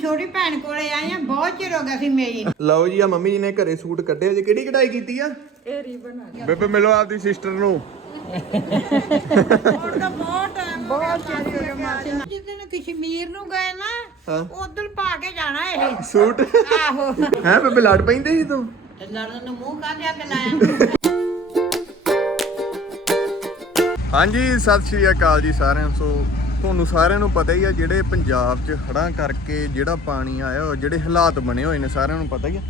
ਛੋਟੀ ਭੈਣ ਕੋਲੇ ਆਈ ਆ ਬਹੁਤ ਚਿਰ ਹੋ ਗਿਆ ਸੀ ਮੇਰੀ ਲਓ ਜੀ ਆ ਮੰਮੀ ਜੀ ਨੇ ਘਰੇ ਸੂਟ ਕੱਢੇ। ਜੇ ਕਿਹੜੀ ਕਢਾਈ ਕੀਤੀ ਆ? ਇਹ ਰੀਬਨ ਆ ਗਿਆ ਬੇਬੇ ਮਿਲੋ ਆਪਦੀ ਸਿਸਟਰ ਨੂੰ। ਹੁਣ ਤਾਂ ਬਹੁਤ ਟਾਈਮ ਬਹੁਤ ਚਿਰ ਹੋ ਗਿਆ ਮਾਸੀ ਜਿਸ ਦਿਨ ਕਸ਼ਮੀਰ ਨੂੰ ਗਏ ਨਾ ਹਾਂ। ਉਦੋਂ ਪਾ ਕੇ ਜਾਣਾ ਇਹ। ਸੂਟ? ਆਹੋ। ਹੈ ਬੇਬੇ ਲੜ ਪੈਂਦੇ ਸੀ ਤੂੰ? ਤੇ ਲੜਨ ਨੂੰ ਮੂੰਹ ਕਾਹਦੇ ਕੇ ਲਾਇਆ? ਹਾਂਜੀ ਸਤਿ ਸ਼੍ਰੀ ਅਕਾਲ ਜੀ ਸਾਰਿਆਂ ਨੂੰ। ਸੋ ਤੁਹਾਨੂੰ ਸਾਰਿਆਂ ਨੂੰ ਪਤਾ ਹੀ ਆ ਜਿਹੜੇ ਪੰਜਾਬ 'ਚ ਹੜ੍ਹਾਂ ਕਰਕੇ ਜਿਹੜਾ ਪਾਣੀ ਆਇਆ ਉਹ ਜਿਹੜੇ ਹਾਲਾਤ ਬਣੇ ਹੋਏ ਨੇ ਸਾਰਿਆਂ ਨੂੰ ਪਤਾ ਹੀ ਆ।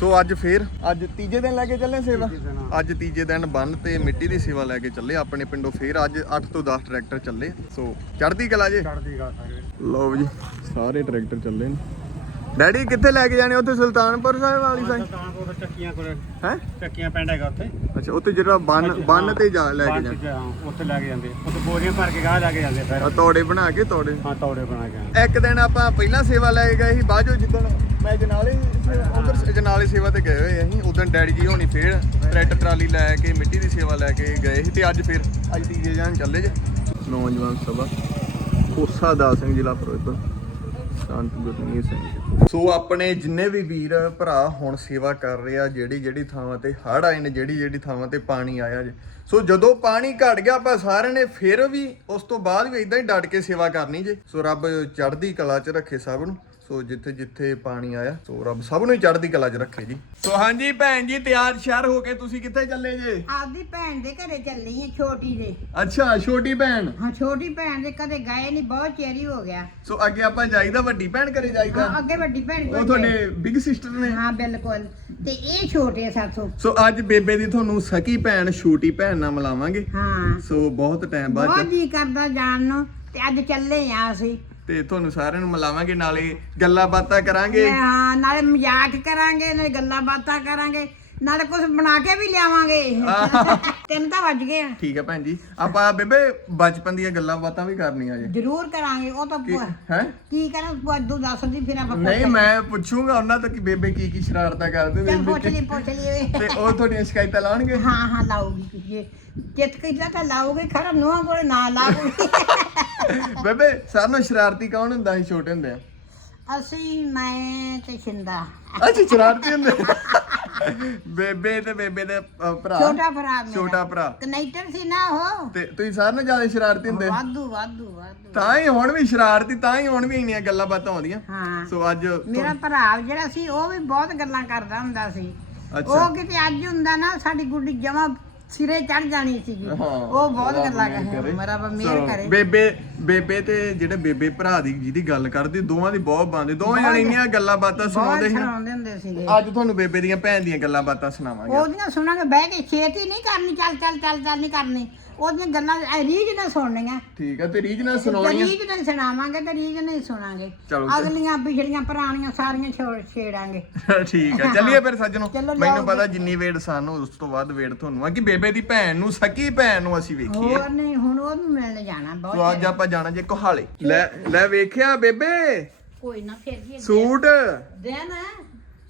ਸੋ ਅੱਜ ਫੇਰ ਅੱਜ ਤੀਜੇ ਦਿਨ ਲੈ ਕੇ ਚੱਲੇ ਸੇਵਾ? ਅੱਜ ਤੀਜੇ ਦਿਨ ਬੰਨ ਤੇ ਮਿੱਟੀ ਦੀ ਸੇਵਾ ਲੈ ਕੇ ਚੱਲੇ ਆਪਣੇ ਪਿੰਡੋਂ ਫੇਰ ਅੱਜ 8 ਤੋਂ 10 ਟਰੈਕਟਰ ਚੱਲੇ। ਸੋ ਚੜ੍ਹਦੀ ਕਲਾ ਜੇ? ਲਓ ਜੀ ਸਾਰੇ ਟਰੈਕਟਰ ਚੱਲੇ ਨੇ। ਡੈਡੀ ਕਿੱਥੇ ਲੈ ਕੇ ਜਾਣੇ ਉੱਥੇ? ਸੁਲਤਾਨਪੁਰ ਸਾਹਿਬ ਵਾਲੀ ਸਾਈਡ? ਸੁਲਤਾਨਪੁਰ ਚੱਕੀਆਂ ਕੋਲੇ। ਹੈ? ਚੱਕੀਆਂ ਪਿੰਡ ਹੈਗਾ ਉੱਥੇ। ਅੱਛਾ ਉੱਥੇ ਜਿਹੜਾ ਬੰਨ ਬੰਨ ਤੇ ਜਾ ਲੈ ਕੇ ਹਾਂ, ਉੱਥੇ ਲੈ ਕੇ ਜਾਂਦੇ ਉੱਥੇ ਬੋਰੀਆਂ ਭਰ ਕੇ ਗਾਹ ਲੈ ਕੇ ਜਾਂਦੇ ਫਿਰ। ਤੋੜੇ ਬਣਾ ਕੇ ਤੋੜੇ। ਹਾਂ ਤੌੜੇ ਬਣਾ ਕੇ ਇੱਕ ਦਿਨ ਆਪਾਂ ਪਹਿਲਾਂ ਸੇਵਾ ਲੈ ਕੇ ਗਏ ਸੀ ਬਾਅਦ ਜਿੱਦਣ ਮੈਂ ਜਨਾਲੇ ਉਧਰ ਜਨਾਲੇ ਸੇਵਾ ਤੇ ਗਏ ਹੋਏ ਅਸੀਂ। ਉਦੋਂ ਡੈਡੀ ਜੀ ਹੋਣੀ ਫੇਰ ਟਰੈਕਟਰ ਟਰਾਲੀ ਲੈ ਕੇ ਮਿੱਟੀ ਦੀ ਸੇਵਾ ਲੈ ਕੇ ਗਏ ਸੀ ਤੇ ਅੱਜ ਫੇਰ ਅੱਜ ਤੀਜੇ ਜਾਨ ਚੱਲੇ ਜੇ। ਨੌਜਵਾਨ ਸਭਾ ਕੋਸਾ ਦਾ ਸਿੰਘ ਜ਼ਿਲ੍ਹਾ ਫਿਰੋਜ਼ਪੁਰ। ਸੰਤ ਗੁਰਮੀਤ ਸਿੰਘ ਸੋ ਆਪਣੇ ਜਿੰਨੇ ਵੀ ਵੀਰ, ਭਰਾ ਹੁਣ ਸੇਵਾ ਕਰ ਰਹੇ ਆ, ਜਿਹੜੀ ਜਿਹੜੀ ਥਾਵਾਂ ਤੇ ਹੜ੍ਹ ਆਏ ਨੇ, ਜਿਹੜੀ ਜਿਹੜੀ ਥਾਵਾਂ ਤੇ ਪਾਣੀ ਆਇਆ ਜੇ। ਸੋ ਜਦੋਂ ਪਾਣੀ ਘਟ ਗਿਆ, ਆਪਾਂ ਸਾਰਿਆਂ ਨੇ ਫਿਰ ਵੀ ਉਸ ਤੋਂ ਬਾਅਦ ਵੀ ਇਦਾਂ ਹੀ ਡਟ ਕੇ ਸੇਵਾ ਕਰਨੀ ਜੇ। ਸੋ ਰੱਬ ਚੜ੍ਹਦੀ ਕਲਾ 'ਚ ਰੱਖੇ ਸਭ ਨੂੰ। ਸੋ ਜਿੱਥੇ ਜਿੱਥੇ ਪਾਣੀ ਆਇਆ ਸੋ ਰੱਬ ਸਭ ਨੂੰ ਹੀ ਚੜ੍ਹਦੀ ਕਲਾ 'ਚ ਰੱਖੇ ਜੀ। ਸੋ ਹਾਂਜੀ ਭੈਣ ਜੀ ਤਿਆਰ ਸ਼ਿਆਰ ਹੋ ਕੇ ਤੁਸੀਂ ਕਿੱਥੇ ਚੱਲੇ ਜੇ? ਆਪਦੀ ਭੈਣ ਦੇ ਘਰੇ ਚੱਲੀ ਆ ਛੋਟੀ ਦੇ। ਅੱਛਾ ਛੋਟੀ ਭੈਣ? ਹਾਂ ਛੋਟੀ ਭੈਣ ਦੇ ਕਦੇ ਗਏ ਨਹੀਂ ਬਹੁਤ ਚਿਰ ਹੀ ਗਿਆ। ਸੋ ਅੱਗੇ ਆਪਾਂ ਜਾਈਦਾ ਵੱਡੀ ਭੈਣ ਘਰੇ ਜਾਈਦਾ? ਹਾਂ, ਅੱਗੇ ਵੱਡੀ ਭੈਣ ਉਹ ਤੁਹਾਡੇ ਬਿਗ ਸਿਸਟਰ ਨੇ? ਹਾਂ ਬਿਲਕੁਲ। ਤੇ ਇਹ ਛੋਟੇ ਸਾਥੋਂ। ਸੋ ਅੱਜ ਬੇਬੇ ਦੀ ਤੁਹਾਨੂੰ ਸਕੀ ਭੈਣ ਛੋਟੀ ਭੈਣ ਨਾਲ ਮਿਲਾਵਾਂਗੇ। ਹਾਂ। ਸੋ ਬਹੁਤ ਟਾਈਮ ਬਾਅਦ ਬਹੁਤ ਜੀ ਕਰਦਾ ਜਾਣ ਨੂੰ ਤੇ ਅੱਜ ਚੱਲੇ ਆ ਅਸੀਂ। ਤੇ ਤੁਹਾਨੂੰ ਸਾਰਿਆਂ ਨੂੰ ਮਿਲਾਵਾਂਗੇ ਨਾਲੇ ਗੱਲਾਂ ਬਾਤਾਂ ਕਰਾਂਗੇ। ਹਾਂ ਨਾਲੇ ਮਜ਼ਾਕ ਕਰਾਂਗੇ ਨਾਲੇ ਗੱਲਾਂ ਬਾਤਾਂ ਕਰਾਂਗੇ ਨਾਲੇ ਕੁਝ ਬਣਾ ਕੇ ਵੀ ਲਿਆਵਾਂਗੇ। ਤਿੰਨ ਤਾਂ ਵੱਜ ਗਏ ਆ। ਠੀਕ ਹੈ ਭੈਣ ਜੀ। ਆਪਾਂ ਬੇਬੇ ਬਚਪਨ ਦੀਆਂ ਗੱਲਾਂ ਬਾਤਾਂ ਵੀ ਕਰਨੀਆਂ ਜੇ। ਜ਼ਰੂਰ ਕਰਾਂਗੇ ਉਹ ਤਾਂ ਹੈ? ਕੀ ਕਰਾਂ ਵਾਧੂ ਦੱਸਦੀ ਫਿਰ ਆਪਾਂ ਨਹੀਂ ਮੈਂ ਪੁੱਛੂੰਗਾ ਉਹਨਾਂ ਤੋਂ ਕਿ ਬੇਬੇ ਕੀ ਕੀ ਸ਼ਰਾਰਤਾਂ ਕਰਦੇ ਬੇਬੇ ਪੁੱਛ ਲਈ ਪੁੱਛ ਲਈ। ਤੇ ਉਹ ਤੁਹਾਡੀਆਂ ਸ਼ਿਕਾਇਤਾਂ ਲਾਉਣਗੇ? ਹਾਂ ਹਾਂ ਲਾਉਗੀ ਜੇ ਚਿੱਤ ਕੀਤਾ ਤਾਂ ਲਾਉਗੀ ਖਰਾ ਨੋਹਾਂ ਕੋਲ ਨਾ ਲਾਉਗੀ ਬੇਬੇ ਸਾਰਿਆਂ ਨਾਲੋਂ ਸ਼ਰਾਰਤੀ ਕੌਣ ਹੁੰਦਾ ਸੀ? ਛੋਟੇ ਹੁੰਦੇ ਆ? ਅਸੀਂ ਮੈਂ ਤੇ ਸ਼ਿੰਦਾ। ਅੱਛਾ ਸ਼ਰਾਰਤੀ ਹੁੰਦੇ ਬੇਬੇ ਤੇ ਬੇਬੇ ਦੇ ਅ, ਭਰਾ। ਛੋਟਾ ਭਰਾ ਮੇਰਾ। ਛੋਟਾ ਭਰਾ। ਕਨੈਕਟਰ ਸੀ ਨਾ ਉਹ। ਤੇ ਤੁਸੀਂ ਸਾਰਿਆਂ ਨਾਲੋਂ ਜ਼ਿਆਦਾ ਸ਼ਰਾਰਤੀ ਹੁੰਦੇ? ਵਾਧੂ ਵਾਧੂ ਵਾਧੂ। ਤਾਂ ਹੀ ਹੁਣ ਵੀ ਸ਼ਰਾਰਤੀ ਤਾਂ ਹੀ ਹੁਣ ਵੀ ਇੰਨੀਆਂ ਗੱਲਾਂ ਬਾਤਾਂ ਆਉਂਦੀਆਂ। ਹਾਂ। ਸੋ ਅੱਜ ਮੇਰਾ ਭਰਾ ਜਿਹੜਾ ਸੀ ਉਹ ਵੀ ਬਹੁਤ ਗੱਲਾਂ ਕਰਦਾ ਹੁੰਦਾ ਸੀ। ਅੱਛਾ। ਉਹ ਕਿਤੇ ਅੱਜ ਹੁੰਦਾ ਨਾ ਸਾਡੀ ਗੁੱਡੀ ਜਮਾ ਸਿਰੇ ਚੜ ਜਾਣੀ ਸੀਗੀ। ਹਾਂ, ਉਹ ਬਹੁਤ ਰੱਬ ਗੱਲਾਂ ਮਿਹਰ ਕਰੇ ਕਰੇ। ਮੇਰਾ ਸੋ, ਮੇਰ ਕਰੇ। ਬੇਬੇ ਬੇਬੇ ਤੇ ਜਿਹੜੇ ਬੇਬੇ ਭਰਾ ਦੀ ਜਿਹਦੀ ਗੱਲ ਕਰਦੀ ਦੋਵਾਂ ਦੀ ਬਹੁਤ ਬੰਦੇ ਦੋਵੇਂ ਜਣੇ ਇੰਨੀਆਂ ਗੱਲਾਂ ਬਾਤਾਂ ਬਹੁਤ ਸੁਣਾਉਂਦੇ ਸੀ ਸੁਣਾਉਂਦੇ ਹੁੰਦੇ ਸੀਗੇ। ਅੱਜ ਤੁਹਾਨੂੰ ਬੇਬੇ ਦੀਆਂ ਭੈਣ ਦੀਆਂ ਗੱਲਾਂ ਬਾਤਾਂ ਸੁਣਾਵਾਂਗੇ। ਉਹਦੀਆਂ ਸੁਣਾਂਗੇ ਬਹਿ ਕੇ ਛੇਤੀ ਨਹੀਂ ਕਰਨੀ ਚੱਲ ਚੱਲ ਚੱਲ ਚੱਲ ਨਹੀਂ ਕਰਨੀ। ਉਹਦੀਆਂ ਗੱਲਾਂ ਐ ਰੀਝ ਨਾਲ ਸੁਣਨੀਆਂ। ਠੀਕ ਹੈ ਤੇ ਰੀਜ ਨਾਲ ਤੇ ਸੁਣਾਉਣੀਆਂ। ਰੀਝ ਨਾਲ ਸੁਣਾਵਾਂਗੇ ਤੇ ਰੀਝ ਨਾਲ ਹੀ ਸੁਣਾਂਗੇ। ਚਲੋ ਤੇ- ਅਗਲੀਆਂ ਪਿਛਲੀਆਂ ਪੁਰਾਣੀਆਂ ਸਾਰੀਆਂ ਛੋੜ ਛੇੜਾਂਗੇ। ਠੀਕ ਹੈ ਚੱਲੀਏ ਫਿਰ ਸੱਜਣੋ। ਚਲੋ ਲਿਆਓ ਮੈਨੂੰ ਪਤਾ ਜਿੰਨੀ ਵੇੜ ਸਾਨੂੰ ਉਸ ਤੋਂ ਵੱਧ ਵੇੜ ਤੁਹਾਨੂੰ ਆ ਕਿ ਬੇਬੇ ਦੀ ਭੈਣ ਨੂੰ ਸਕੀ ਭੈਣ ਨੂੰ ਅਸੀਂ ਵੇਖੀਏ। ਹੋਰ ਨਹੀਂ ਹੁਣ ਉਹਨੂੰ ਮਿਲਣ ਜਾਣਾ ਸੋ ਬਹੁਤ ਅੱਜ ਆਪਾਂ ਜਾਣਾ ਜੇ ਕੋਹਾਲੇ। ਲੈ ਲੈ ਵੇਖਿਆ ਬੇਬੇ? ਕੋਈ ਨਾ ਫਿਰ ਜੀ ਸੂਟ? ਦੇਣ।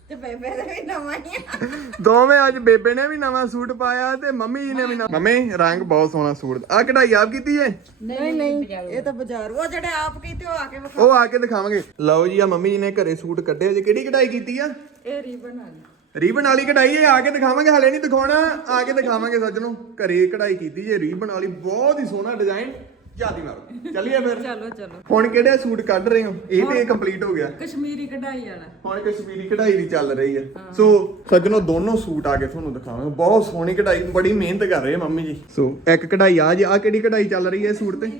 ਤੇ ਬੇਬੇ ਦੇ ਵੀ ਨਵਾਂ ਹੀ ਆ। ਦੋਵੇਂ ਅੱਜ ਬੇਬੇ ਨੇ ਵੀ ਨਵਾਂ ਸੂਟ ਪਾਇਆ ਤੇ ਮੰਮੀ ਜੀ ਨੇ ਵੀ ਨਵਾਂ ਮੰਮੀ ਰੰਗ ਬਹੁਤ ਸੋਹਣਾ ਸੂਟ। ਆ ਕਢਾਈ ਆਪ ਕੀਤੀ ਏ? ਨਹੀਂ ਨਹੀਂ ਇਹ ਤਾਂ ਬਾਜ਼ਾਰ ਉਹ ਜਿਹੜੇ ਆਪ ਕੀਤੇ ਉਹ ਆ ਕੇ ਵਿਖਾ ਉਹ ਆ ਕੇ ਦਿਖਾਵਾਂਗੇ। ਲਓ ਜੀ ਆ ਮੰਮੀ ਜੀ ਨੇ ਘਰੇ ਸੂਟ ਕੱਢੇ। ਜੇ ਕਿਹੜੀ ਕਢਾਈ ਕੀਤੀ ਆ? ਇਹ ਰੀਬਨ ਗਿਆ ਰੀਬਨ ਵਾਲੀ ਕਢਾਈ ਇਹ ਆ ਕੇ ਦਿਖਾਵਾਂਗੇ ਹਲੇ ਨਹੀਂ ਦਿਖਾਉਣਾ। ਆ ਕੇ ਦਿਖਾਵਾਂਗੇ ਸੱਜਣੋ। ਘਰੇ ਕਢਾਈ ਕੀਤੀ ਜੇ ਰੀਬਨ ਵਾਲੀ। ਬਹੁਤ ਹੀ ਸੋਹਣਾ ਡਿਜ਼ਾਈਨ। ਜਿਆਦੀ ਮਾਰੋ। ਚੱਲੀਏ ਫਿਰ? ਚਲੋ ਚਲੋ। ਹੁਣ ਕਿਹੜੇ ਸੂਟ ਕੱਢ ਰਹੇ ਹੋ? ਇਹ ਤੇ ਕੰਪਲੀਟ ਹੋ ਗਿਆ। ਕਸ਼ਮੀਰੀ ਕਢਾਈ ਵਾਲਾ। ਹੁਣ ਕਸ਼ਮੀਰੀ ਕਢਾਈ ਵੀ ਚੱਲ ਰਹੀ ਹੈ। ਸੋ ਸੱਜਣੋ ਦੋਨੋਂ ਸੂਟ ਆ ਕੇ ਤੁਹਾਨੂੰ ਦਿਖਾਵਾਂਗੇ। ਬਹੁਤ ਸੋਹਣੀ ਕਢਾਈ ਬੜੀ ਮਿਹਨਤ ਕਰ ਰਹੇ ਮੰਮੀ ਜੀ। ਸੋ ਇੱਕ ਕਢਾਈ ਆ ਜੀ ਆ ਕਿਹੜੀ ਕਢਾਈ ਚੱਲ ਰਹੀ ਹੈ ਸੂਟ ਤੇ?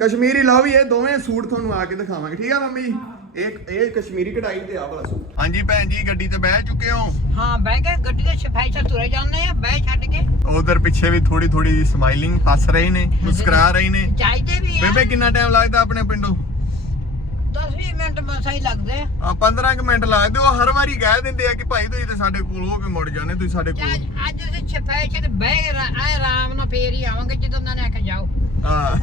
ਕਸ਼ਮੀਰੀ ਲਓ ਵੀ ਇਹ ਦੋਵੇਂ ਸੂਟ ਤੁਹਾਨੂੰ ਆ ਕੇ ਦਿਖਾਵਾਂਗੇ। ਠੀਕ ਆ ਮੰਮੀ ਜੀ? ਇਹ ਇਹ ਕਸ਼ਮੀਰੀ ਕਢਾਈ ਤੇ ਆ ਵਾਲਾ ਸੂਟ। ਹਾਂਜੀ ਭੈਣ ਜੀ ਗੱਡੀ ਤੇ ਬਹਿ ਚੁੱਕੇ ਹੋ? ਹਾਂ ਬਹਿ ਕੇ ਗੱਡੀ ਦੇ ਸਫ਼ਾਈ ਤੁਰੇ ਜਾਂਦੇ ਆ ਬਹਿ ਛੱਡ ਕੇ। ਉਧਰ ਪਿੱਛੇ ਵੀ ਥੋੜੀ ਥੋੜੀ ਸਮਾਈਲਿੰਗ ਹੱਸ ਰਹੇ ਨੇ ਮੁਸਕਰਾ ਰਹੇ ਨੇ। ਚਾਹੀਦੇ ਵੀ ਆ। ਬੇਬੇ ਕਿੰਨਾ ਟਾਈਮ ਲੱਗਦਾ ਆਪਣੇ ਪਿੰਡੋਂ? 10-20 ਮਿੰਟ ਮਸਾ ਹੀ ਲੱਗਦੇ ਆ। ਆ 15 ਕੁ ਮਿੰਟ ਲੱਗਦੇ ਉਹ ਹਰ ਵਾਰੀ ਕਹਿ ਦਿੰਦੇ ਆ ਕਿ ਭਾਈ ਤੁਸੀਂ ਤੇ ਸਾਡੇ ਕੋਲ ਹੋ ਕੇ ਮੁੜ ਜਾਂਦੇ ਤੁਸੀਂ ਸਾਡੇ ਕੋਲ। ਅੱਜ ਅੱਜ ਅਸੀਂ ਸਫ਼ਾਈ ਤੇ ਬਹਿ ਕੇ ਰਾ- ਆਏ ਆਰਾਮ ਨਾਲ ਫੇਰ ਹੀ ਆਵਾਂਗੇ ਜਦੋਂ ਉਹਨਾਂ ਨੇ ਆਖਿਆ ਜਾਓ। ਹਾਂ।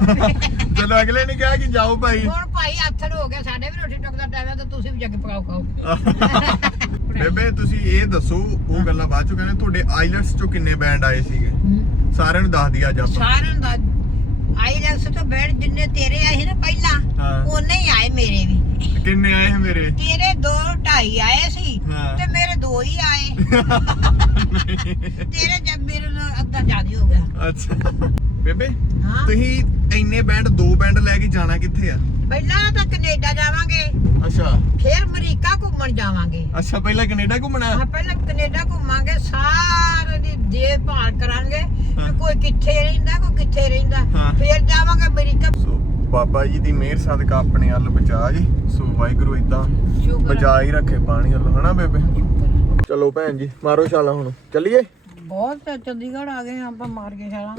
ਜਦੋਂ ਅਗਲੇ ਨੇ ਕਿਹਾ ਕਿ ਜਾਓ ਭਾਈ। ਹੁਣ ਭਾਈ ਆਥਣ ਹੋ ਗਿਆ ਸਾਡੇ ਵੀ ਰੋਟੀ ਟੁੱਕ ਦਾ ਟਾਈਮ ਹੈ ਤੇ ਤੁਸੀਂ ਵੀ ਜਾ ਕੇ ਪਕਾਓ ਖਾਓ। ਬੇਬੇ ਤੁਸੀਂ ਇਹ ਦੱਸੋ ਉਹ ਗੱਲਾਂ ਬਾਅਦ ਚੋਂ ਕਹਿੰਦੇ ਤੁਹਾਡੇ ਆਈਲੈਟਸ ਚੋਂ ਕਿੰਨੇ ਬੈਂਡ ਆਏ ਸੀਗੇ? ਸਾਰਿਆਂ ਨੂੰ ਦੱਸ ਦਿਆ ਅੱਜ ਆਪਾਂ। ਸਾਰਿਆਂ ਦਾ ਆਈ ਤੋਂ ਬੈਠ ਜਿੰਨੇ ਤੇਰੇ ਆਏ ਸੀ ਨਾ ਪਹਿਲਾਂ ਹਾਂ। ਉਹਨੇ ਹੀ ਆਏ ਮੇਰੇ ਵੀ। ਕਿੰਨੇ ਆਏ ਸੀ ਮੇਰੇ? ਤੇਰੇ ਦੋ ਢਾਈ ਆਏ ਸੀ ਹਾਂ। ਤੇ ਮੇਰੇ ਦੋ ਹੀ ਆਏ। ਤੇਰੇ ਜਦ ਮੇਰੇ ਨਾਲ ਅੱਧਾ ਜ਼ਿਆਦਾ ਹੋ ਗਿਆ। ਅੱਛਾ। ਬੇਬੇ ਹਾਂ। ਤੁਸੀਂ ਇੰਨੇ ਬੈਂਡ ਦੋ ਬੈਂਡ ਲੈ ਕੇ ਜਾਣਾ ਕਿੱਥੇ ਆ? ਪਹਿਲਾਂ ਤਾਂ ਕੈਨੇਡਾ ਜਾਵਾਂਗੇ। ਅੱਛਾ। ਫਿਰ ਅਮਰੀਕਾ ਘੁੰਮਣ ਜਾਵਾਂਗੇ। ਅੱਛਾ ਪਹਿਲਾਂ ਕੈਨੇਡਾ ਘੁੰਮਣਾ? ਹਾਂ ਪਹਿਲਾਂ ਕੈਨੇਡਾ ਘੁੰਮਾਂਗੇ ਸਾਰੇ ਦੀ ਦੇਖਭਾਲ ਕਰਾਂਗੇ। ਹਾਂ। ਕਿ ਕੋਈ ਕਿੱਥੇ ਰਹਿੰਦਾ ਕੋਈ ਕਿੱਥੇ ਰਹਿੰਦਾ। ਹਾਂ। ਫਿਰ ਜਾਵਾਂਗੇ ਅਮਰੀਕਾ। ਬਾਬਾ ਜੀ ਦੀ ਮਿਹਰ ਸਦਕਾ ਆਪਣੇ ਹੱਲ ਬਚਾ ਜੀ। ਸੋ ਵਾਹਿਗੁਰੂ ਇਦਾਂ ਬਚਾ ਹੀ ਰੱਖੇ ਪਾਣੀ ਹੱਲ ਹਨਾ ਬੇਬੇ? ਚਲੋ ਭੈਣ ਜੀ ਮਾਰੋ ਛਾਲਾ ਹੁਣ। ਚੱਲੀਏ? ਬਹੁਤ ਚੰਡੀਗੜ੍ਹ ਆ ਗਏ ਆਪਾਂ ਮਾਰ ਕੇ ਛਾਲਾਂ।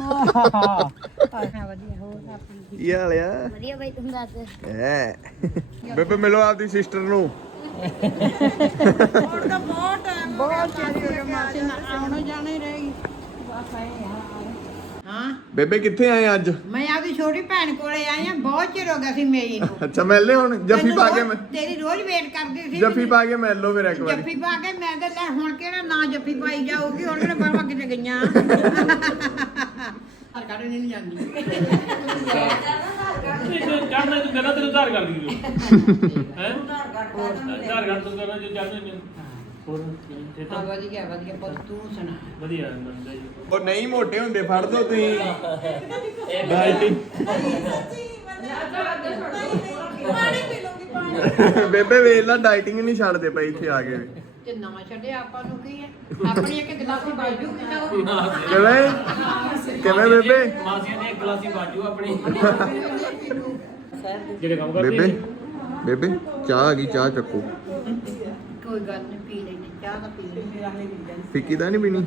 ਹਾਂ ਵਧੀਆ ਹੋਰ ਆਪਣੀ ਕੀ ਹਾਲ ਆ? ਵਧੀਆ ਬਾਈ ਤੂੰ ਦੱਸ। ਐ ਬੇਬੇ ਮਿਲੋ ਆਪਦੀ ਸਿਸਟਰ ਨੂੰ। ਬਹੁਤ ਟਾਈਮ ਬਹੁਤ ਚਿਰ ਹੋ ਗਿਆ ਮਾਸੀ। ਨਾਲ ਆਉਣਾ ਜਾਣਾ ਹੀ ਰਹੇਗੀ ਬਸ ਆਏ ਹਾਂ ਹਾਂ। ਬੇਬੇ ਕਿੱਥੇ ਆਏ ਅੱਜ? ਮੈਂ ਆਪਦੀ ਛੋਟੀ ਭੈਣ ਕੋਲੇ ਆਈ ਹਾਂ ਬਹੁਤ ਚਿਰ ਹੋ ਗਿਆ ਸੀ ਮੇਰੀ ਨੂੰ। ਅੱਛਾ ਮਿਲ ਲੈ ਹੁਣ? ਜੱਫੀ ਤੈਨੂੰ ਪਾ ਕੇ ਰੋਜ਼- ਮੈਂ ਤੇਰੀ ਰੋਜ਼ ਵੇਟ ਕਰਦੀ ਸੀ ਜੱਫੀ ਪਾ ਕੇ ਮਿਲ ਫਿਰ ਇੱਕ ਵਾਰੀ। ਜੱਫੀ ਪਾ ਕੇ ਮੈਂ ਤੇ ਲੈ ਹੁਣ ਕਿਹੜਾ ਨਾ ਜੱਫੀ ਪਾਈ ਜਾਊਗੀ ਹੁਣ ਕਿਹੜਾ ਬਾਬਾ ਕਿਤੇ ਗਈਆਂ। ਹਰ ਕਾੜੇ ਨਹੀਂ ਜਾਂਦੀ ਚੜਨਾ ਤੂੰ ਕਹਿੰਦਾ ਤੈਨੂੰ ਧਾਰ ਕਰ ਦਿੰਦੀ ਹੈ? ਧਾਰ ਕਰ ਤੂੰ ਕਹਿੰਦਾ ਜੇ ਚੜਨਾ ਹੋਰ ਇਹ ਤਾਂ ਵਧੀਆ ਵਧੀਆ ਪੁੱਤ ਤੂੰ ਸੁਣਾ। ਵਧੀਆ ਬੰਦਾ ਜੀ ਉਹ ਨਹੀਂ ਮੋਟੇ ਹੁੰਦੇ ਫੜ ਦੋ ਤੁਸੀਂ। ਡਾਈਟਿੰਗ ਬੇਬੇ ਵੇਖ ਲਾ ਡਾਈਟਿੰਗ ਨਹੀਂ ਛੱਡਦੇ ਪਈ ਇੱਥੇ ਆ ਕੇ। ਵੀ। ਤੇ ਨਾ ਛੱਡਿਆ ਆਪਾਂ ਨੂੰ ਕੀ ਹੈ? ਆਪਣੀ ਇੱਕ ਗਲਾਸੀ ਬਾਜੂ ਕਿਤਾ ਕਿਵੇਂ? ਕਿਵੇਂ ਬੇਬੇ? ਮਾਸੀਆਂ ਦੀ ਇੱਕ ਗਲਾਸੀ ਬਾਜੂ ਆਪਣੀ। ਜਿਹੜੇ ਕੰਮ ਕਰਦੇ ਬੇਬੇ ਬੇਬੇ ਚਾਹ ਆ ਗਈ ਚਾਹ ਚੱਕੋ। ਕੋਈ ਗੱਲ ਨਹੀਂ ਪੀ ਚਾਹ ਤਾਂ ਫਿੱਕੀ ਤਾਂ ਨਹੀਂ ਪੀਣੀ?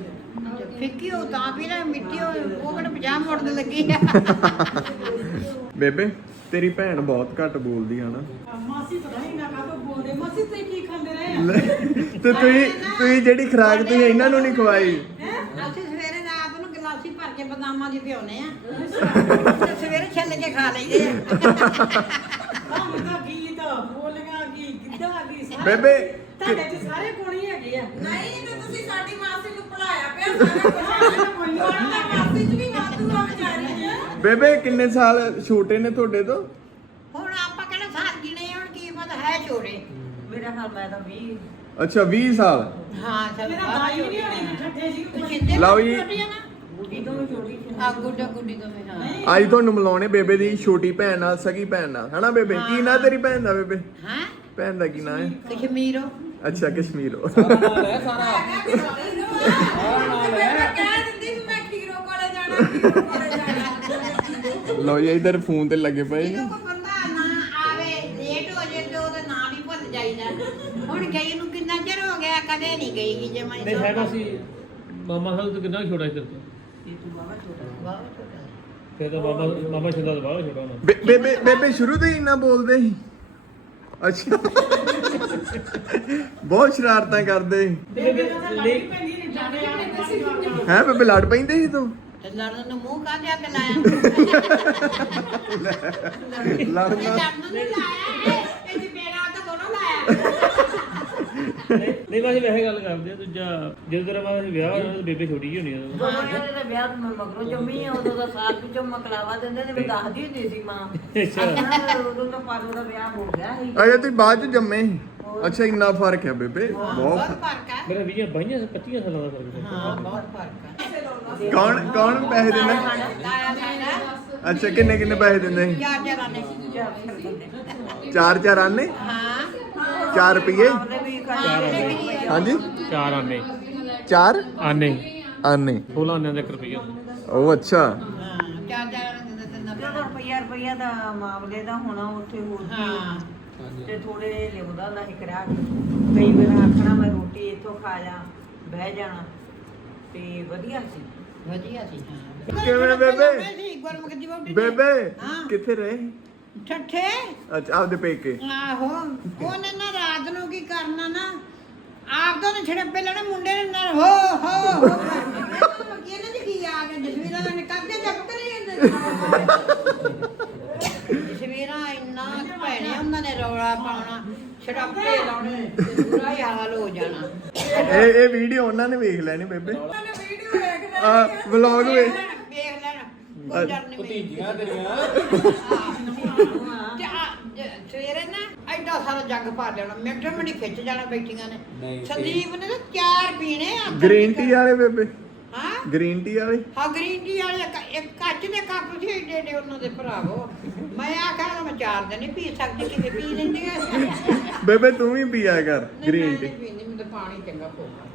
ਫਿੱਕੀ ਉਹ ਤਾਂ ਪੀ ਲੈ ਮਿੱਟੀ ਉਹ ਉਹ ਕਿਹੜਾ ਪਜਾਮ ਮੋੜਨ ਲੱਗੀ ਆ। ਬੇਬੇ ਤੇਰੀ ਭੈਣ ਬਹੁਤ ਘੱਟ ਬੋਲਦੀ ਆ ਨਾ। ਮਾਸੀ ਪਤਾ ਨਹੀਂ ਨਾ ਕਾਹਤੋਂ ਬੋਲਦੇ। ਮਾਸੀ ਤੇ ਕੀ ਖਾਂਦੇ ਰਹੇ ਆ? ਤੇ ਤੁਸੀਂ ਤੁਸੀਂ ਜਿਹੜੀ ਖੁਰਾਕ ਤੁਸੀਂ ਇਹਨਾਂ ਨੂੰ ਨਹੀਂ ਖਵਾਈ। ਅਸੀਂ ਸਵੇਰੇ ਰਾਤ ਨੂੰ ਗਲਾਸੀ ਭਰ ਕੇ ਬਦਾਮਾਂ ਦੀ ਪਿਉਨੇ ਆ। ਤੇ ਸਵੇਰੇ ਛਿੱਲ ਕੇ ਖਾ ਲਈਦੇ ਆ। ਤੁਹਾਨੂੰ ਤਾਂ ਗੀਤ ਬੋਲੀਆਂ ਕੀ ਗਿੱਧਾ ਕੀ ਸਾਰੇ ਬੇਬੇ ਤੁਹਾਡੇ ਚ ਸਾਰੇ ਕੋਣੀ ਹੈਗੇ ਆ। ਨਹੀਂ ਤੇ ਤੁਸੀਂ ਸਾਡੀ ਮਾਸੀ ਨੂੰ ਭੁਲਾਇਆ ਪਿਆ ਸਾਰਾ ਕੁਝ ਮਾਸੀ ਚ ਵੀ ਵਾਧੂ ਆ ਵਿਚਾਰੀ ਬੇਬੇ ਕਿੰਨੇ ਸਾਲ ਛੋਟੇ ਨੇ ਤੁਹਾਡੇ ਤੋਂ? ਹੁਣ ਆਪਾਂ ਕਿਹੜਾ ਸਾਲ ਗਿਣੇ ਹੁਣ ਕੀ ਪਤਾ ਹੈ ਛੋੜੇ ਮੇਰਾ ਹਾਲ ਮੈਂ ਤਾਂ 20 ਅੱਛਾ 20 ਸਾਲ। ਹਾਂ ਚਲ ਮੇਰਾ ਭਾਈ ਵੀ ਨਹੀਂ ਹੋਣੀ ਠੱਠੇ ਜੀ ਛਿੰਦੇ ਲਓ ਜੀ। ਬੁੱਢੀ ਤੋਂ ਵੀ ਛੋਟੀ ਸੀ। ਆ ਗੁੱਡਾ ਗੁੱਡੀ ਤੋਂ ਵੀ ਹਾਂ। ਅੱਜ ਤੁਹਾਨੂੰ ਮਿਲਾਉਣੇ ਬੇਬੇ ਦੀ ਛੋਟੀ ਭੈਣ ਨਾਲ ਸਗੀ ਭੈਣ ਨਾਲ। ਹਨਾ ਬੇਬੇ? ਕੀ ਨਾਂ ਤੇਰੀ ਭੈਣ ਦਾ ਬੇਬੇ? ਹਾਂ। ਭੈਣ ਦਾ ਕੀ ਨਾਂ ਹੈ? ਕਸ਼ਮੀਰੋ। ਅੱਛਾ ਕਸ਼ਮੀਰੋ ਜਾਣਾ ਲਓ ਜੀ ਇਧਰ ਫੋਨ ਤੇ ਲੱਗੇ ਪਏ ਜਦੋਂ ਕੋਈ ਬੰਦਾ ਨਾ ਆਵੇ ਲੇਟ ਹੋ ਜੇ ਤੇ ਉਹਦਾ ਨਾਮ ਹੀ ਭੁੱਲ ਜਾਈਦਾ। ਹੁਣ ਗਈ ਨੂੰ ਕਿੰਨਾ ਚਿਰ ਹੋ ਗਿਆ ਕਦੇ ਨਹੀਂ ਹੈਗਾ ਸੀ। ਮਾਮਾ ਸਾਹਿਬ ਤੋਂ ਕਿੰਨਾ ਕੁ ਛੋਟਾ ਸੀ ਤੇਰੇ ਤੋਂ? ਫਿਰ ਤਾਂ ਮਾਮਾ ਮਾਮਾ ਤੋਂ ਬਾਹਰ ਛੋਟਾ ਹੋਣਾ। ਬੇ- ਬੇਬੇ ਬੇਬੇ ਸ਼ੁਰੂ ਤੋਂ ਹੀ ਇੰਨਾ ਬੋਲਦੇ ਸੀ। ਅੱਛਾ। ਬਹੁਤ ਸ਼ਰਾਰਤਾਂ ਕਰਦੇ ਹੈ ਬੇਬੇ ਲੜ ਪੈਂਦੇ ਸੀ ਤੂੰ? ਲੜਨ ਨੂੰ ਮੂੰਹ ਕਾਹਦੇ ਅੱਗ ਲਾਇਆ? ਲੜਨਾ ਲੜਨ ਨੂੰ। ਲਾਇਆ ਇਹ ਜੀ ਮੇਰਾ ਤਾਂ ਦੋਨੋਂ ਲਾਇਆ। ਨਹੀਂ ਨਹੀਂ ਬਸ ਵੈਸੇ ਗੱਲ ਕਰਦੇ ਆ ਦੂਜਾ ਜਦੋਂ ਤੇਰਾ ਮਾਂ ਵਿਆਹ ਹੋਇਆ ਤਾਂ ਬੇਬੇ ਛੋਟੀ ਜਿਹੀ ਹੋਣੀ ਉਦੋਂ ਦੋਨੋਂ ਦੇ ਵਿਆਹ ਤੋਂ ਮੈਂ ਮਗਰੋਂ ਜੰਮੀ ਆ ਉਦੋਂ ਦਾ ਸਾਲ ਵਿੱਚੋਂ ਮਕਲਾਵਾ ਦਿੰਦੇ ਨੇ ਮੈਂ ਦੱਸਦੀ ਹੁੰਦੀ ਸੀ ਮਾਂ। ਅੱਛਾ। ਉਦੋਂ ਤਾਂ ਪਾਲੋ ਦਾ ਵਿਆਹ ਹੋ ਗਿਆ ਸੀ। ਅਜੇ ਤੁਸੀਂ ਬਾਅਦ ਚ ਜੰਮੇ ਅੱਛਾ ਇੰਨਾ ਫ਼ਰਕ ਹੈ ਬੇਬੇ ਬਹੁਤ। ਬਹੁਤ ਫ਼ਰਕ ਹੈ। ਮੇਰਾ 20 22 25 ਸਾਲਾਂ ਦਾ ਫ਼ਰਕ ਹੈ। ਹਾਂ ਬਹੁਤ ਫ਼ਰਕ ਹੈ। ਕੌਣ ਕੌਣ ਪੈਸੇ ਦਿੰਦਾ? ਲਾਇਆ ਸਾਡਾ ਅੱਛਾ ਕਿੰਨੇ ਕਿੰਨੇ ਪੈਸੇ ਦਿੰਦੇ? ਸੀ ਚਾਰ ਚਾਰ ਆਨੇ ਚਾਰ ਚਾਰ ਆਨੇ ਹਾਂ 4 ਰੁਪਏ ਹਾਂਜੀ? ਚਾਰ ਆਨੇ। ਚਾਰ? ਆਨੇ। ਆਨੇ। 16 ਆਨਿਆਂ ਦਾ 1 ਰੁਪਈਆ। ਉਹ ਅੱਛਾ। ਹਾਂ ਚਾਰ ਚਾਰ ਆਨੇ ਦਿੰਦੇ। ਤਿੰਨ ਜਦੋਂ ਰੁਪਈਆ ਰੁਪਈਆ ਦਾ ਮਾਮਲੇ ਦਾ ਹੋਣਾ ਉੱਥੇ ਹੋਰ ਕੀ ਹਾਂ। ਤੇ ਥੋੜੇ ਲਿਆਉਂਦਾ ਹੁੰਦਾ ਸੀ ਕਰਾ ਕੇ। ਕਈ ਵਾਰ ਆਖਣਾ ਮੈਂ ਰੋਟੀ ਇੱਥੋਂ ਖਾ ਜਾ ਬਹਿ ਜਾਣਾ। ਤੇ ਵਧੀਆ ਸੀ। ਵਧੀਆ ਸੀ ਕਿਵੇਂ ਬੇਬੇ? ਸੀ ਗੁਰਮੁਖ ਦੀ ਵਹੁਟੀ ਨੇ। ਬੇਬੇ ਹਾਂ। ਕਿੱਥੇ ਰਹੇ? ਠੱਠੇ? ਅੱਛਾ ਆਪਦੇ ਪੇਕੇ। ਆਹੋ। ਉਹਨੇ ਨਾ ਰਾਤ ਨੂੰ ਕੀ ਕਰਨਾ ਨਾ ਆਪ ਤੋਂ ਛੜੱਪੇ ਲੈਣੇ ਮੁੰਡੇ ਨੇ ਨਾਲ ਹੋ ਹੋ ਹੋ ਇਹਨਾਂ ਦੀ ਕੀ ਆ ਗਿਆ ਜਸਵੀਰਾਂ ਨੇ ਕਰਦੇ ਚੱਪ ਕਰੀ ਜਾਂਦੇ ਭੈਣੇ ਉਹਨਾਂ ਨੇ ਰੌਲਾ ਪਾਉਣਾ ਛੜੱਪੇ ਲਾਉਣੇ ਤੇ ਬੁਰਾ ਹੀ ਹਾਲ ਹੋ ਜਾਣਾ। ਇਹ ਇਹ ਵੀਡੀਓ ਉਹਨਾਂ ਨੇ ਵੇਖ ਲੈਣੀ ਬੇਬੇ। ਆ ਵਲੌਗ ਵੇਖ ਵੇਖ। ਲੈਣਾ ਕੋਈ ਡਰ ਨਹੀਂ ਭਤੀਜੀਆਂ ਤੇਰੀਆਂ। ਸਵੇਰੇ ਨਾ ਐਡਾ ਸਾਰਾ ਜੱਗ ਭਰ ਲੈਣਾ ਮਿੰਟੋ ਮਿੰਟ ਖਿੱਚ ਜਾਣਾ ਬੈਠੀਆਂ ਨੇ। ਨਹੀਂ, ਸੰਦੀਪ ਨੇ ਤਾਂ ਚਾਰ ਪੀਣੇ ਆ ਗ੍ਰੀਨ ਟੀ ਵਾਲੇ ਬੇਬੇ। ਹਾਂ? ਗ੍ਰੀਨ ਟੀ ਵਾਲੇ। ਹਾਂ ਗ੍ਰੀਨ ਟੀ ਵਾਲੇ ਇੱਕ- ਇੱਕ ਕੱਚ ਦੇ ਕੱਪ ਸੀ ਏਡੇ ਏਡੇ ਉਹਨਾਂ ਦੇ ਭਰਾਵੋ ਮੈਂ ਆਖਿਆ ਮੈਂ ਚਾਰ ਦਿਨ ਨਹੀਂ ਪੀ ਸਕਦੀ ਕਿਤੇ ਪੀ ਲੈਂਦੀ ਆ। ਬੇਬੇ ਤੂੰ ਵੀ ਪੀਆ ਕਰ ਗ੍ਰੀਨ ਟੀ ਪੀਂਦੀ ਮੈਨੂੰ ਤਾਂ ਪਾਣੀ ਚੰਗਾ ਪੋਗਾ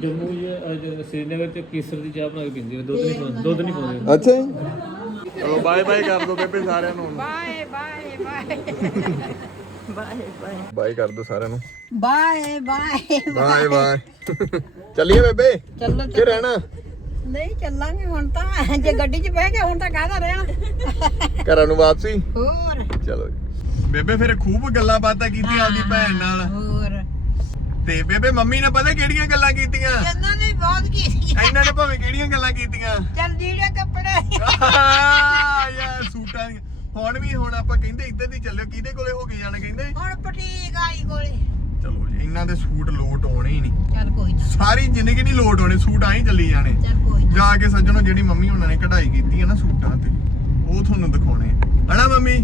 ਜੰਮੂ ਜੇ ਸ੍ਰੀਨਗਰ ਤੇ ਕੇਸਰ ਦੀ ਚਾਹ ਬਣਾ ਕੇ ਪੀਂਦੇ ਨੇ ਦੁੱਧ ਨਹੀਂ ਪਾਉਂਦੇ ਦੁੱਧ ਨਹੀਂ ਪਾਉਂਦੇ। ਅੱਛਾ ਜੀ। ਚਲੋ ਬਾਏ ਬਾਏ ਕਰ ਦੋ ਬੇਬੇ ਸਾਰਿਆਂ ਨੂੰ। Bye bye bye. Bye bye. Bye ਕਰ ਦੋ ਸਾਰਿਆਂ ਨੂੰ। Bye bye bye. ਬਾਏ ਚੱਲੀਏ ਬੇਬੇ? ਚੱਲੋ ਕਿ ਰਹਿਣਾ? ਨਹੀਂ ਚੱਲਾਂਗੇ ਹੁਣ ਤਾਂ। ਜੇ ਗੱਡੀ 'ਚ ਬਹਿ ਗਏ ਹੁਣ ਤਾਂ ਕਾਹਦਾ ਰਹਿਣਾ? ਘਰਾਂ ਨੂੰ ਵਾਪਸੀ? ਹੋਰ। ਚਲੋ ਜੀ। ਬੇਬੇ ਫਿਰ ਖੂਬ ਗੱਲਾਂ ਬਾਤਾਂ ਕੀਤੀਆਂ ਆਪਦੀ ਭੈਣ ਨਾਲ। ਹੋਰ। ਤੇ ਬੇਬੇ ਮੰਮੀ ਨੇ ਪਤਾ ਕਿਹੜੀਆਂ ਗੱਲਾਂ ਕੀਤੀਆਂ? ਇਹਨਾਂ ਨੇ ਬਹੁਤ ਕੀਤੀ ਇਹਨਾਂ ਨੇ ਭਾਵੇਂ ਕਿਹੜੀਆਂ ਗੱਲਾਂ ਕੀਤੀਆਂ? ਚੱਲ ਜਿਹੜੇ ਕੱਪੜੇ। ਆਹ, ਯਾਰ ਸੂਟਾਂ ਦੀਆਂ। ਹੁਣ ਵੀ ਹੁਣ ਆਪਾਂ ਕਹਿੰਦੇ ਇੱਧਰ ਦੀ ਚੱਲਿਓ। ਕਿਹਦੇ ਕੋਲੇ ਹੋ ਕੇ ਜਾਣਾ ਕਹਿੰਦੇ? ਹੁਣ ਪਟੀਕ ਆਈ ਕੋਲੇ। ਚਲੋ ਜੀ ਇਹਨਾਂ ਦੇ ਸੂਟ ਲੋਟ ਹੋਣੇ ਹੀ ਨਹੀਂ। ਚੱਲ ਕੋਈ ਨਾ। ਸਾਰੀ ਜ਼ਿੰਦਗੀ ਨਹੀਂ ਲੋਟ ਹੋਣੇ ਸੂਟ ਆਈ ਚੱਲੀ ਜਾਣੇ। ਚੱਲ ਕੋਈ ਨਾ। ਜਾ ਕੇ ਸੱਜਣੋ ਜਿਹੜੀ ਮੰਮੀ ਉਹਨਾਂ ਨੇ ਕਢਾਈ ਕੀਤੀ ਹੈ ਨਾ ਸੂਟਾਂ ਤੇ ਉਹ ਤੁਹਾਨੂੰ ਦਿਖਾਉਣੇ ਆ। ਹਨਾ ਮੰਮੀ?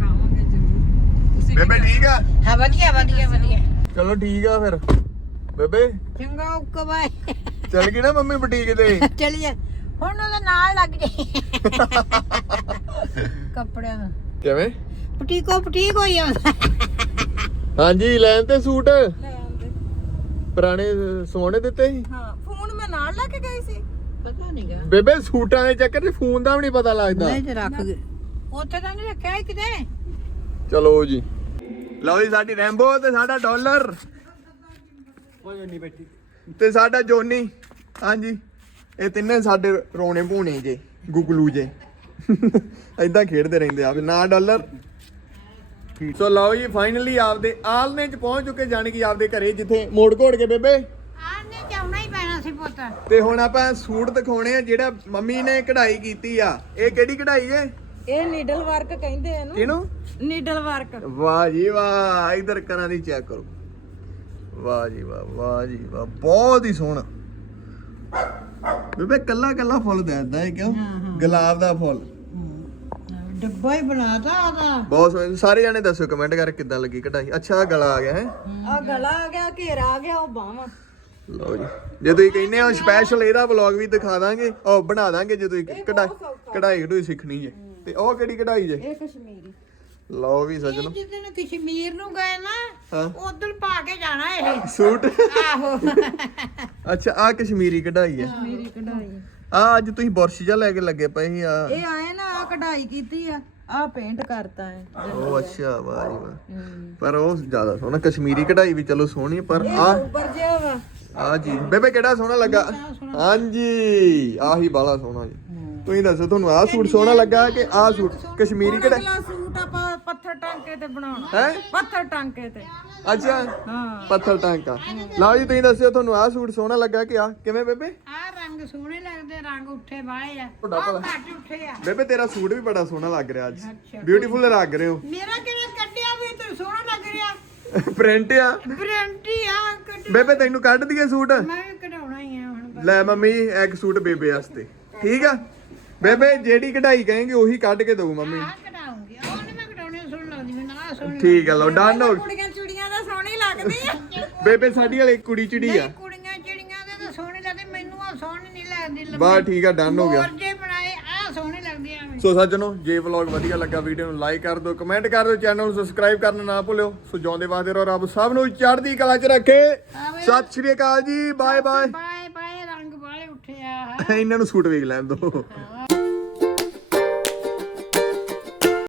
ਖਾਵਾਂਗੇ ਜ਼ਰੂਰ। ਬੇਬੇ ਠੀਕ ਆ? ਹਾਂ ਵਧੀਆ ਵਧੀਆ ਵਧੀਆ। ਚਲੋ ਠੀਕ ਆ ਫਿਰ। ਬੇਬੇ? ਚੰਗਾ ਓਕੇ ਬਾਏ। ਚੱਲ ਗਈ ਨਾ ਮੰਮੀ ਬੁਟੀਕ ਤੇ? ਚਲਿਏ ਹੁਣ ਉਹਦੇ ਨਾਲ ਲੱਗ ਜੇ ਕੱਪੜਿਆਂ ਦਾ। ਕਿਵੇਂ? ਪਟੀਕੋ ਪਟੀਕ ਹੋਈ ਆਉਂਦਾ ਹਾਂਜੀ ਲੈਣ ਤੇ ਸੂਟ? ਪੁਰਾਣੇ ਸੋਹਣੇ ਦਿੱਤੇ ਸੀ? ਹਾਂ ਫੋਨ ਮੈਂ ਨਾਲ ਲੈ ਕੇ ਗਈ ਸੀ। ਪਤਾ ਨਹੀਂਗਾ ਬੇਬੇ ਸੂਟਾਂ ਦੇ ਚੱਕਰ 'ਚ ਫੋਨ ਦਾ ਵੀ ਨਹੀਂ ਪਤਾ ਲੱਗਦਾ। ਨਹੀਂ ਤੇ ਰੱਖ ਗਏ ਉੱਥੇ ਤਾਂ ਨਹੀਂ ਰੱਖਿਆ ਸੀ ਕਿਤੇ। ਚਲੋ ਜੀ। ਲਓ ਜੀ ਸਾਡੀ ਰੈਂਬੋ ਤੇ ਸਾਡਾ ਡਾਲਰ। ਉਹ ਨਹੀਂ ਬੈਠੀ। ਤੇ ਸਾਡਾ ਜੋਨੀ। ਹਾਂਜੀ ਇਹ ਤਿੰਨੇ ਸਾਡੇ ਰੋਣੇ ਭੂਣੇ ਜੇ ਗੁਗਲੂ ਜੇ। ਐਦਾਂ ਖੇਡਦੇ ਰਹਿੰਦੇ ਆ ਵੀ ਨਾ ਡਾਲਰ। ਸੋ ਲਓ ਜੀ ਫਾਈਨਲੀ ਆਪਦੇ ਆਲਨੇ ਚ ਪਹੁੰਚ ਚੁੱਕੇ ਜਾਣੀ ਕਿ ਆਪਦੇ ਘਰੇ ਜਿੱਥੇ ਮੋੜ ਘੋੜ ਕੇ ਬੇਬੇ। ਆਨੇ ਚਾਉਣਾ ਹੀ ਪੈਣਾ ਸੀ ਪੁੱਤ। ਤੇ ਹੁਣ ਆਪਾਂ ਸੂਟ ਦਿਖਾਉਣੇ ਆ ਜਿਹੜਾ ਮੰਮੀ ਨੇ ਕਢਾਈ ਕੀਤੀ ਆ। ਇਹ ਕਿਹੜੀ ਕਢਾਈ ਜੇ ਇਹ ਨੀਡਲ ਵਰਕ ਕਹਿੰਦੇ ਇਹਨੂੰ। ਕਿਹਨੂੰ? ਨੀਡਲ ਵਰਕ ਵਾਹ ਜੀ ਵਾਹ ਇਧਰ ਕਰਾਂ ਦੀ ਚੈੱਕ ਕਰੋ। ਵਾਹ ਜੀ ਵਾਹ ਵਾਹ ਜੀ ਵਾਹ ਬਹੁਤ ਹੀ ਸੋਹਣਾ। ਬੇਬੇ ਕੱਲਾ ਕੱਲਾ ਫੁੱਲ ਦੇਦਾ ਹੈ ਕਿਉਂ ਗੁਲਾਬ ਦਾ ਫੁੱਲ। ਡੱਬਾ ਹੀ ਬਣਾਤਾ ਉਹਦਾ ਬਹੁਤ ਸੋਹਣਾ। ਸਾਰੇ ਜਾਣੇ ਦੱਸੋ ਕਮੈਂਟ ਕਰਕੇ ਕਿੱਦਾਂ ਲੱਗੀ ਕਢਾਈ? ਅੱਛਾ ਆਹ ਗਲਾ ਆ ਗਿਆ ਹੈ? ਆ ਗਲਾ ਆ ਗਿਆ ਘੇਰਾ ਆ ਗਿਆ ਉਹ ਬਾਹਾਂ ਲਓ ਜੀ। ਜੇ ਤੁਸੀਂ ਕਹਿੰਦੇ ਹੋ ਸਪੈਸ਼ਲ ਇਹਦਾ ਵਲੌਗ ਵੀ ਦਿਖਾ ਦਾਂਗੇ ਉਹ ਬਣਾ ਦਾਂਗੇ ਜੇ ਤੁਸੀਂ ਕਢਾਈ ਕਢਾਈ ਕਢੂਈ ਸਿੱਖਣੀ ਜੇ। ਤੇ ਉਹ ਕਿਹੜੀ ਕਢਾਈ ਜੇ? ਇਹ ਕਸ਼ਮੀਰੀ। ਲਓ ਵੀ ਸੱਜਣੋ। ਜਿੱਦਣ ਕਸ਼ਮੀਰ ਨੂੰ ਗਏ ਨਾ ਹਾਂ। ਉਦੋਂ ਪਾ ਕੇ ਜਾਣਾ ਇਹ। ਸੂਟ? ਆਹੋ। ਅੱਛਾ ਆ ਕਸ਼ਮੀਰੀ ਕਢਾਈ ਹੈ। ਮੇਰੀ ਕਢਾਈ ਆ ਅੱਜ ਤੁਸੀਂ ਬੁਰਸ਼ ਜਿਹਾ ਲੈ ਕੇ ਲੱਗੇ ਪਏ ਸੀ ਆ ਇਹ ਆਏ ਨਾ ਆ ਕਢਾਈ ਕੀਤੀ ਆ ਆ ਪੇਂਟ ਕਰਤਾ ਹੈ। ਉਹ ਅੱਛਾ ਵਾਹ ਜੀ ਵਾਹ। ਪਰ ਉਹ ਜ਼ਿਆਦਾ ਸੋਹਣਾ ਕਸ਼ਮੀਰੀ ਕਢਾਈ ਵੀ ਚਲੋ ਸੋਹਣੀ ਪਰ ਆ ਉੱਪਰ ਜਿਹਾ ਵਾ। ਆ ਜੀ ਬੇਬੇ ਕਿਹੜਾ ਸੋਹਣਾ ਲੱਗਾ? ਹਾਂਜੀ ਆਹੀ ਬਾਲਾ ਸੋਹਣਾ ਜੀ। ਤੁਸੀਂ ਦੱਸੋ ਤੁਹਾਨੂੰ ਆਹ ਸੂਟ ਸੋਹਣਾ ਲੱਗਾ ਕਿ ਆਹ ਸੂਟ ਕਸ਼ਮੀਰੀ ਕਿਹੜਾ ਅਗਲਾ ਸੂਟ ਆਪਾਂ ਪੱਥਰ ਟਾਂਕੇ ਤੇ ਬਣਾਉਣਾ। ਹੈ? ਪੱਥਰ ਟਾਂਕੇ ਤੇ। ਅੱਛਾ। ਹਾਂ। ਪੱਥਰ ਟਾਂਕਾ। ਲਓ ਜੀ ਤੁਸੀਂ ਦੱਸਿਓ ਤੁਹਾਨੂੰ ਆਹ ਸੂਟ ਸੋਹਣਾ ਲੱਗਾ ਕਿ ਆ ਕਿਵੇਂ ਬੇਬੇ? ਰੰਗ ਸੋਹਣੇ ਲੱਗਦੇ ਰੰਗ ਉੱਠੇ ਵਾਲੇ ਆ। ਤੁਹਾਡਾ ਆਹ ਭਲਾ। ਘੱਟ ਉੱਠੇ ਆ। ਬੇਬੇ ਤੇਰਾ ਸੂਟ ਵੀ ਬੜਾ ਸੋਹਣਾ ਲੱਗ ਰਿਹਾ ਅੱਜ। ਬਿਊਟੀਫੁਲ ਲੱਗ ਰਹੇ ਹੋ। ਮੇਰਾ ਕਿਹੜਾ ਕੱਢਿਆ ਵੀ ਤੇ ਸੋਹਣਾ ਲੱਗ ਰਿਹਾ? ਪ੍ਰਿੰਟ ਆ। ਬ੍ਰੈਂਟੀ ਆ ਕੱਢ ਬੇਬੇ ਤੈਨੂੰ ਕੱਢ ਦਈਏ ਸੂਟ? ਮੈਂ ਵੀ ਕਢਾਉਣਾ ਹੀ ਆ ਹੁਣ ਲੈ ਮੰਮੀ ਇੱਕ ਸੂਟ ਬੇਬੇ ਵਾਸਤੇ। ਠੀਕ ਆ? ਬੇਬੇ ਜਿਹੜੀ ਕਢਾਈ ਕਹੇਂਗੇ ਉਹੀ ਕੱਢ ਕੇ ਦਊ ਮੰਮੀ। ਆ ਕਢਾਉਂਗੀ। ਉਹ ਨਹੀਂ ਮੈਂ ਕਢਾਉਣੀ ਸੋਹਣੀ ਲੱਗਦੀ ਮੈਨੂੰ ਆ ਸੋਹਣੀ ਠੀਕ ਆ ਲਓ ਡਨ ਹੋ ਕੁੜੀਆਂ ਚੁੜੀਆਂ ਦਾ ਸੋਹਣੀ ਲੱਗਦੀ ਆ ਬੇਬੇ ਸਾਡੀ ਵਾਲੀ ਕੁੜੀ ਚਿੜੀ ਆ ਨਹੀਂ, ਕੁੜੀਆਂ ਚਿੜੀਆਂ ਦੇ ਤਾਂ ਸੋਹਣੀ ਲੱਗਦੀ ਮੈਨੂੰ ਆ ਸੋਹਣੀ ਨਹੀਂ ਲੱਗਦੀ ਲੰਮੀ। ਬਸ ਠੀਕ ਆ ਡਨ ਹੋ ਗਿਆ। ਜੇ ਬਣਾਏ ਆ ਸੋਹਣੇ ਲੱਗਦੇ ਆ ਸੋ ਸੱਜਣੋ ਜੇ ਵਲੌਗ ਵਧੀਆ ਲੱਗਾ ਵੀਡੀਓ ਨੂੰ ਲਾਈਕ ਕਰ ਦਿਓ ਕਮੈਂਟ ਕਰ ਦਿਓ ਚੈਨਲ ਨੂੰ ਸਬਸਕ੍ਰਾਈਬ ਕਰਨਾ ਨਾ ਭੁੱਲਿਓ। ਸੋ ਜਿਉਂਦੇ ਵਾਦੇ ਰਹੋ ਰੱਬ ਸਭ ਨੂੰ ਚੜ੍ਹਦੀ ਕਲਾ 'ਚ ਰੱਖੇ। ਸਤਿ ਸ਼੍ਰੀ ਅਕਾਲ ਜੀ ਬਾਏ ਬਾਏ ਬਾਏ ਬਾਏ ਰੰਗ ਵਾਲੇ ਉੱਠੇ ਆ ਇਹਨਾਂ ਨੂੰ ਸੂਟ ਵੇਖ ਲੈਣ ਦਿਓ ਹਾਂ।